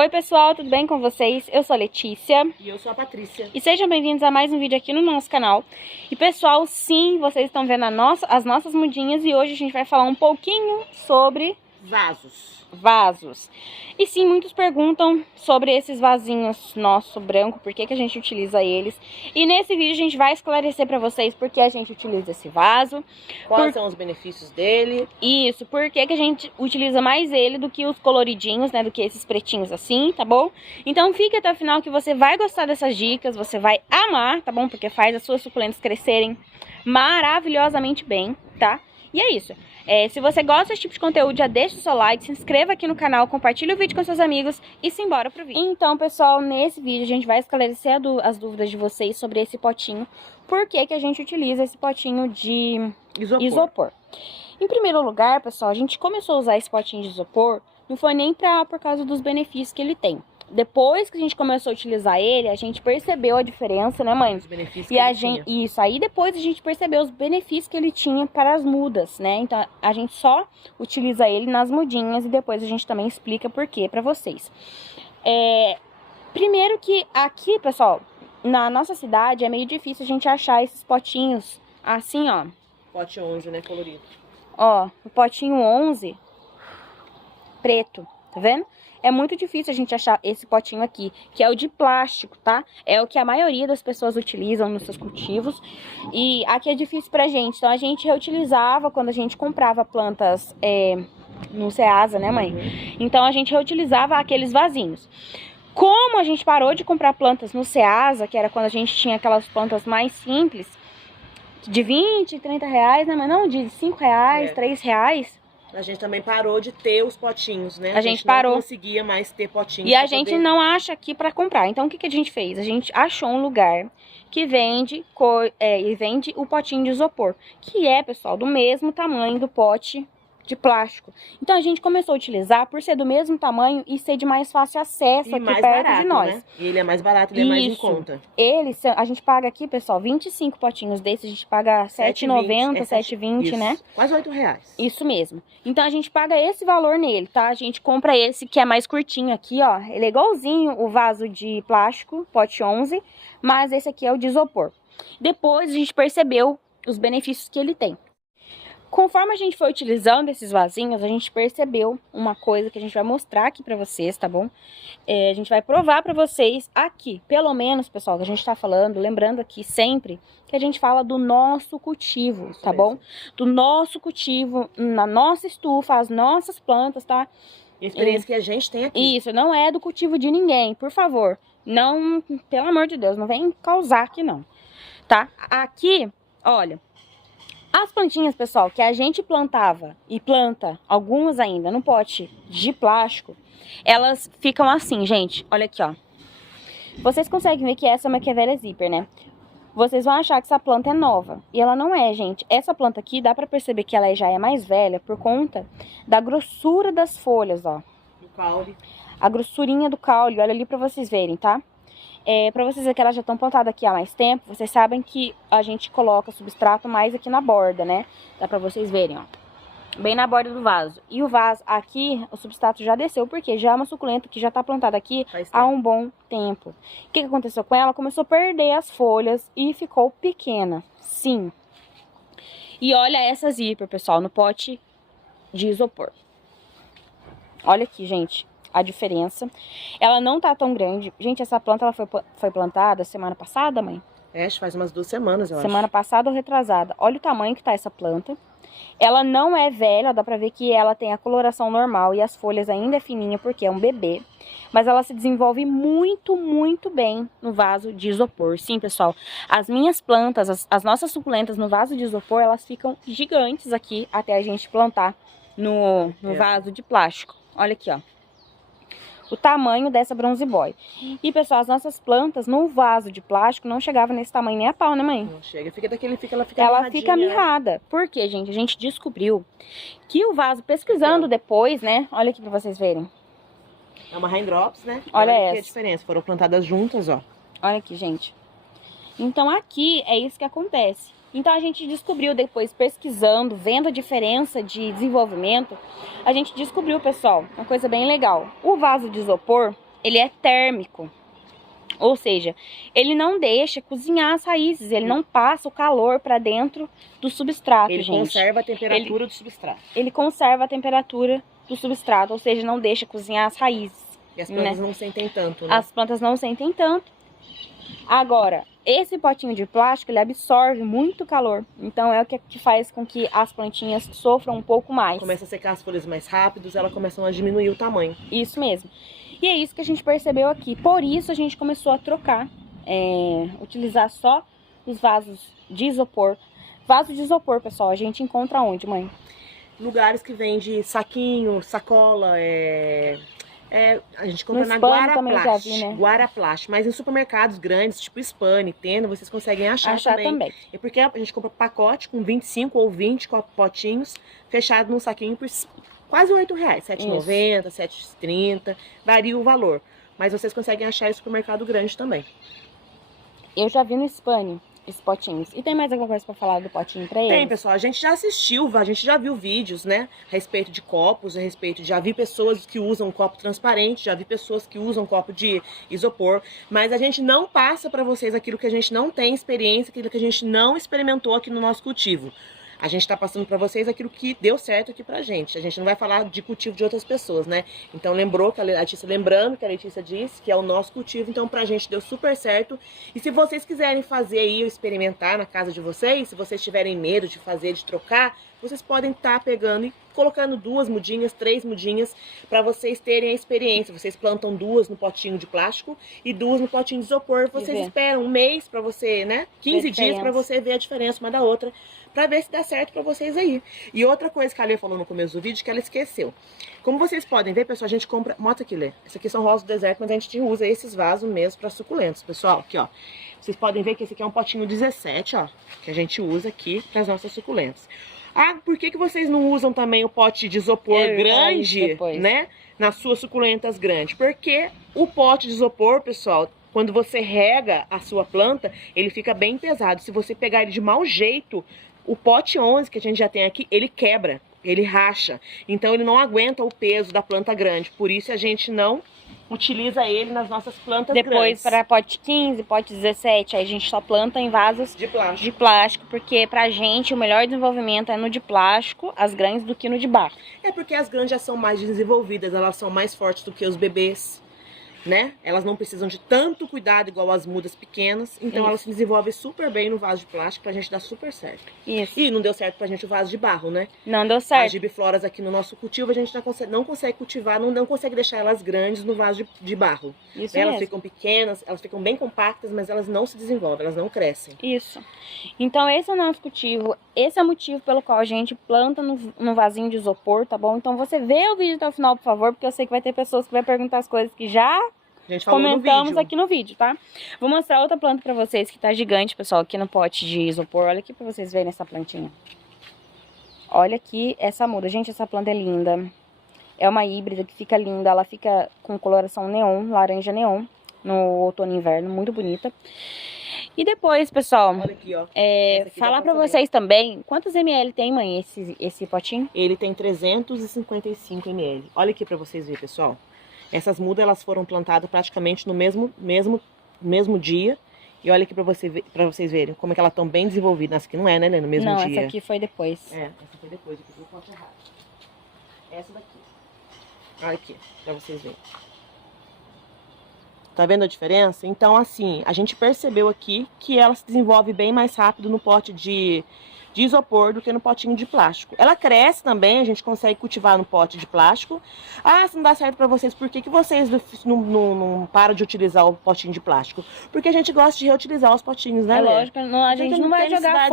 Oi pessoal, tudo bem com vocês? Eu sou a Letícia. E eu sou a Patrícia. E sejam bem-vindos a mais um vídeo aqui no nosso canal. E pessoal, sim, vocês estão vendo as nossas mudinhas e hoje a gente vai falar um pouquinho sobre vasos. E sim, muitos perguntam sobre esses vasinhos nosso branco, por que a gente utiliza eles. E nesse vídeo a gente vai esclarecer pra vocês por que a gente utiliza esse vaso. Quais são os benefícios dele. Isso, por que a gente utiliza mais ele do que os coloridinhos, né, do que esses pretinhos assim, tá bom? Então fique até o final que você vai gostar dessas dicas, você vai amar, tá bom? Porque faz as suas suculentas crescerem maravilhosamente bem, tá? E é isso. Se você gosta desse tipo de conteúdo, já deixa o seu like, se inscreva aqui no canal, compartilhe o vídeo com seus amigos e simbora pro vídeo. Então, pessoal, nesse vídeo a gente vai esclarecer as dúvidas de vocês sobre esse potinho. Por que a gente utiliza esse potinho de isopor? Em primeiro lugar, pessoal, a gente começou a usar esse potinho de isopor, não foi nem por causa dos benefícios que ele tem. Depois que a gente começou a utilizar ele, a gente percebeu a diferença, né, mãe? Os benefícios e a gente tinha. Isso, aí depois a gente percebeu os benefícios que ele tinha para as mudas, né? Então a gente só utiliza ele nas mudinhas e depois a gente também explica por quê para vocês. Primeiro que aqui, pessoal, na nossa cidade é meio difícil a gente achar esses potinhos assim, ó. Pote 11, né, colorido. Ó, o potinho 11 preto, tá vendo? É muito difícil a gente achar esse potinho aqui, que é o de plástico, tá? É o que a maioria das pessoas utilizam nos seus cultivos. E aqui é difícil pra gente, então a gente reutilizava quando a gente comprava plantas no Ceasa, né, mãe? Então a gente reutilizava aqueles vasinhos. Como a gente parou de comprar plantas no Ceasa, que era quando a gente tinha aquelas plantas mais simples, de 20, 30 reais, né, mas não, de 5 reais, 3 reais... A gente também parou de ter os potinhos, né? A gente parou. Não conseguia mais ter potinhos. E a gente não acha aqui pra comprar. Então, o que a gente fez? A gente achou um lugar que vende o potinho de isopor. Que é, pessoal, do mesmo tamanho do pote de plástico. Então, a gente começou a utilizar por ser do mesmo tamanho e ser de mais fácil acesso e aqui mais perto barato, de nós. Né? E ele é mais barato, ele é mais em conta. A gente paga aqui, pessoal, 25 potinhos desses, a gente paga R$7,90, R$7,20, né? Quase R$8. Isso mesmo. Então, a gente paga esse valor nele, tá? A gente compra esse que é mais curtinho aqui, ó. Ele é igualzinho o vaso de plástico, pote 11, mas esse aqui é o de isopor. Depois, a gente percebeu os benefícios que ele tem. Conforme a gente foi utilizando esses vasinhos, a gente percebeu uma coisa que a gente vai mostrar aqui pra vocês, tá bom? A gente vai provar pra vocês aqui, pelo menos, pessoal, que a gente tá falando, lembrando aqui sempre que a gente fala do nosso cultivo, tá bom? Do nosso cultivo, na nossa estufa, as nossas plantas, tá? E a experiência que a gente tem aqui. Isso, não é do cultivo de ninguém, por favor. Não, pelo amor de Deus, não vem causar aqui não, tá? Aqui, olha... As plantinhas, pessoal, que a gente plantava e planta, algumas ainda, no pote de plástico, elas ficam assim, gente. Olha aqui, ó. Vocês conseguem ver que essa é uma Machiavellia Zipper, né? Vocês vão achar que essa planta é nova. E ela não é, gente. Essa planta aqui, dá pra perceber que ela já é mais velha por conta da grossura das folhas, ó. Do caule. A grossurinha do caule, olha ali pra vocês verem, tá? Pra vocês verem que elas já estão plantadas aqui há mais tempo, vocês sabem que a gente coloca substrato mais aqui na borda, né? Dá pra vocês verem, ó. Bem na borda do vaso. E o vaso aqui, o substrato já desceu, porque já é uma suculenta que já tá plantada aqui há um bom tempo. O que aconteceu com ela? Começou a perder as folhas e ficou pequena. Sim. E olha essa zíper, pessoal, no pote de isopor. Olha aqui, gente. A diferença. Ela não tá tão grande. Gente, essa planta ela foi plantada semana passada, mãe? Faz umas 2 semanas, eu acho. Semana passada ou retrasada. Olha o tamanho que tá essa planta. Ela não é velha, dá pra ver que ela tem a coloração normal e as folhas ainda é fininha porque é um bebê. Mas ela se desenvolve muito, muito bem no vaso de isopor. Sim, pessoal, as minhas plantas, as nossas suculentas no vaso de isopor, elas ficam gigantes aqui até a gente plantar no vaso de plástico. Olha aqui, ó. O tamanho dessa Bronze Boy. E, pessoal, as nossas plantas no vaso de plástico não chegavam nesse tamanho nem a pau, né, mãe? Não chega, ela fica mirrada. Por quê, gente? A gente descobriu que o vaso, pesquisando depois, né? Olha aqui pra vocês verem. É uma Raindrops, né? Olha essa. Aqui a diferença, foram plantadas juntas, ó. Olha aqui, gente. Então, aqui é isso que acontece. Então a gente descobriu depois, pesquisando, vendo a diferença de desenvolvimento, a gente descobriu, pessoal, uma coisa bem legal. O vaso de isopor, ele é térmico. Ou seja, ele não deixa cozinhar as raízes, ele não passa o calor para dentro do substrato, Ele gente. conserva a temperatura do substrato. Ele conserva a temperatura do substrato, ou seja, não deixa cozinhar as raízes. E as plantas não sentem tanto, né? As plantas não sentem tanto. Agora, esse potinho de plástico, ele absorve muito calor. Então, é o que faz com que as plantinhas sofram um pouco mais. Começa a secar as folhas mais rápido, elas começam a diminuir o tamanho. Isso mesmo. E é isso que a gente percebeu aqui. Por isso, a gente começou a trocar. Utilizar só os vasos de isopor. Vaso de isopor, pessoal, a gente encontra onde, mãe? Lugares que vende saquinho, sacola, a gente compra No na Spani também já Guaraplast, vi, né? Guaraplast, mas em supermercados grandes, tipo Spani, Tenda, vocês conseguem achar também. É porque a gente compra pacote com 25 ou 20 potinhos, fechado num saquinho por quase R$8, R$7,90, R$7,30, varia o valor. Mas vocês conseguem achar em supermercado grande também. Eu já vi no Spani esses potinhos. E tem mais alguma coisa pra falar do potinho pra eles? Tem, pessoal. A gente já assistiu, a gente já viu vídeos, né? A respeito de copos, já vi pessoas que usam copo transparente, já vi pessoas que usam copo de isopor. Mas a gente não passa pra vocês aquilo que a gente não tem experiência, aquilo que a gente não experimentou aqui no nosso cultivo. A gente tá passando pra vocês aquilo que deu certo aqui pra gente. A gente não vai falar de cultivo de outras pessoas, né? Então lembrando que a Letícia disse que é o nosso cultivo, então pra gente deu super certo. E se vocês quiserem fazer aí, experimentar na casa de vocês, se vocês tiverem medo de fazer, de trocar, vocês podem estar pegando e colocando 2 mudinhas, 3 mudinhas, pra vocês terem a experiência. Vocês plantam 2 no potinho de plástico e 2 no potinho de isopor. Vocês esperam um mês pra você, né? 15 dias pra você ver a diferença uma da outra, pra ver se dá certo pra vocês aí. E outra coisa que a Lê falou no começo do vídeo, que ela esqueceu. Como vocês podem ver, pessoal, a gente compra... Mostra aqui, Lê. Esse aqui são rosas do deserto, mas a gente usa esses vasos mesmo pra suculentos, pessoal. Aqui, ó. Vocês podem ver que esse aqui é um potinho 17, ó. Que a gente usa aqui pras nossas suculentas. Ah, por que vocês não usam também o pote de isopor grande, né? Nas suas suculentas grandes? Porque o pote de isopor, pessoal... Quando você rega a sua planta, ele fica bem pesado. Se você pegar ele de mau jeito, o pote 11 que a gente já tem aqui, ele quebra, ele racha. Então ele não aguenta o peso da planta grande. Por isso a gente não utiliza ele nas nossas plantas grandes. Depois para pote 15, pote 17, aí a gente só planta em vasos de plástico. Porque pra gente o melhor desenvolvimento é no de plástico, as grandes, do que no de barro. É porque as grandes já são mais desenvolvidas, elas são mais fortes do que os bebês, né? Elas não precisam de tanto cuidado igual as mudas pequenas, então elas se desenvolvem super bem no vaso de plástico, pra gente dar super certo. Isso. E não deu certo pra gente o vaso de barro, né? Não deu certo. As gibifloras aqui no nosso cultivo, a gente não consegue cultivar, não consegue deixar elas grandes no vaso de barro. Isso Elas mesmo. ficam pequenas, elas ficam bem compactas, mas elas não se desenvolvem, elas não crescem. Isso. Então esse é o nosso cultivo, esse é o motivo pelo qual a gente planta no vasinho de isopor, tá bom? Então você vê o vídeo até o final, por favor, porque eu sei que vai ter pessoas que vão perguntar as coisas que já comentamos aqui no vídeo, tá? Vou mostrar outra planta pra vocês que tá gigante, pessoal, aqui no pote de isopor. Olha aqui pra vocês verem essa plantinha. Olha aqui essa muda. Gente, essa planta é linda. É uma híbrida que fica linda. Ela fica com coloração neon, laranja neon, no outono e inverno. Muito bonita. E depois, pessoal, olha aqui, ó. Falar pra vocês também, quantos ml tem, mãe, esse potinho? Ele tem 355 ml. Olha aqui pra vocês verem, pessoal. Essas mudas, elas foram plantadas praticamente no mesmo dia. E olha aqui pra vocês verem como é que elas estão bem desenvolvidas. Essa aqui não é, né, no mesmo dia. Não, essa aqui foi depois. Essa foi depois, eu fiz o pote errado. Essa daqui. Olha aqui, pra vocês verem. Tá vendo a diferença? Então, assim, a gente percebeu aqui que ela se desenvolve bem mais rápido no pote de isopor do que no potinho de plástico. Ela cresce também, a gente consegue cultivar no pote de plástico. Ah, se não dá certo pra vocês, por que vocês não param de utilizar o potinho de plástico? Porque a gente gosta de reutilizar os potinhos, né, É lógico, a gente não vai jogar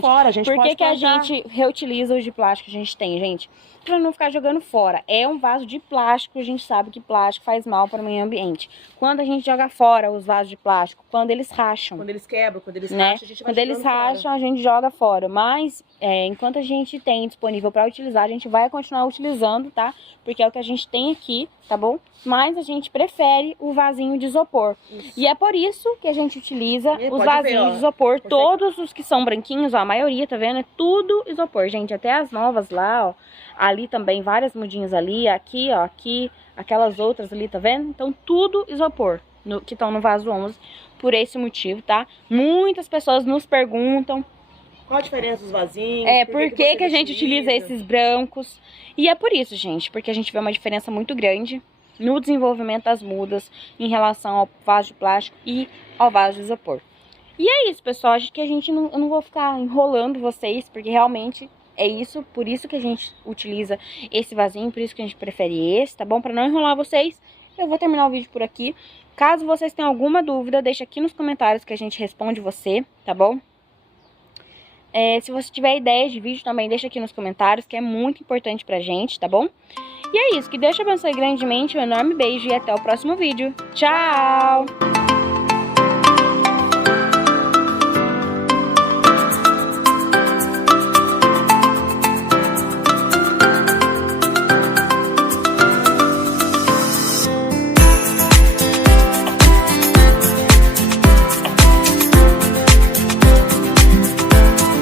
fora, gente. Por que a gente reutiliza os de plástico que a gente tem, gente? Pra não ficar jogando fora. É um vaso de plástico, a gente sabe que plástico faz mal para o meio ambiente. Quando a gente joga fora os vasos de plástico, quando eles racham, quando eles quebram, quando eles racham, a gente vai quando eles racham, a gente joga fora. Mas, enquanto a gente tem disponível para utilizar, a gente vai continuar utilizando, tá? Porque é o que a gente tem aqui, tá bom? Mas a gente prefere o vasinho de isopor. Isso. E é por isso que a gente utiliza os vasinhos de isopor. Todos os que são branquinhos, ó, a maioria, tá vendo? É tudo isopor, gente. Até as novas lá, ó. Ali também, várias mudinhas ali. Aqui, ó, aqui aquelas outras ali, tá vendo? Então tudo isopor, que estão no vaso 11, por esse motivo, tá? Muitas pessoas nos perguntam qual a diferença dos vasinhos? Por que a gente utiliza esses brancos? E é por isso, gente, porque a gente vê uma diferença muito grande no desenvolvimento das mudas em relação ao vaso de plástico e ao vaso de isopor. E é isso, pessoal, acho que eu não vou ficar enrolando vocês, porque realmente é isso, por isso que a gente utiliza esse vasinho, por isso que a gente prefere esse, tá bom? Para não enrolar vocês, eu vou terminar o vídeo por aqui. Caso vocês tenham alguma dúvida, deixa aqui nos comentários que a gente responde você, tá bom? Se você tiver ideias de vídeo também, deixa aqui nos comentários, que é muito importante pra gente, tá bom? E é isso, que Deus te abençoe grandemente, um enorme beijo e até o próximo vídeo. Tchau!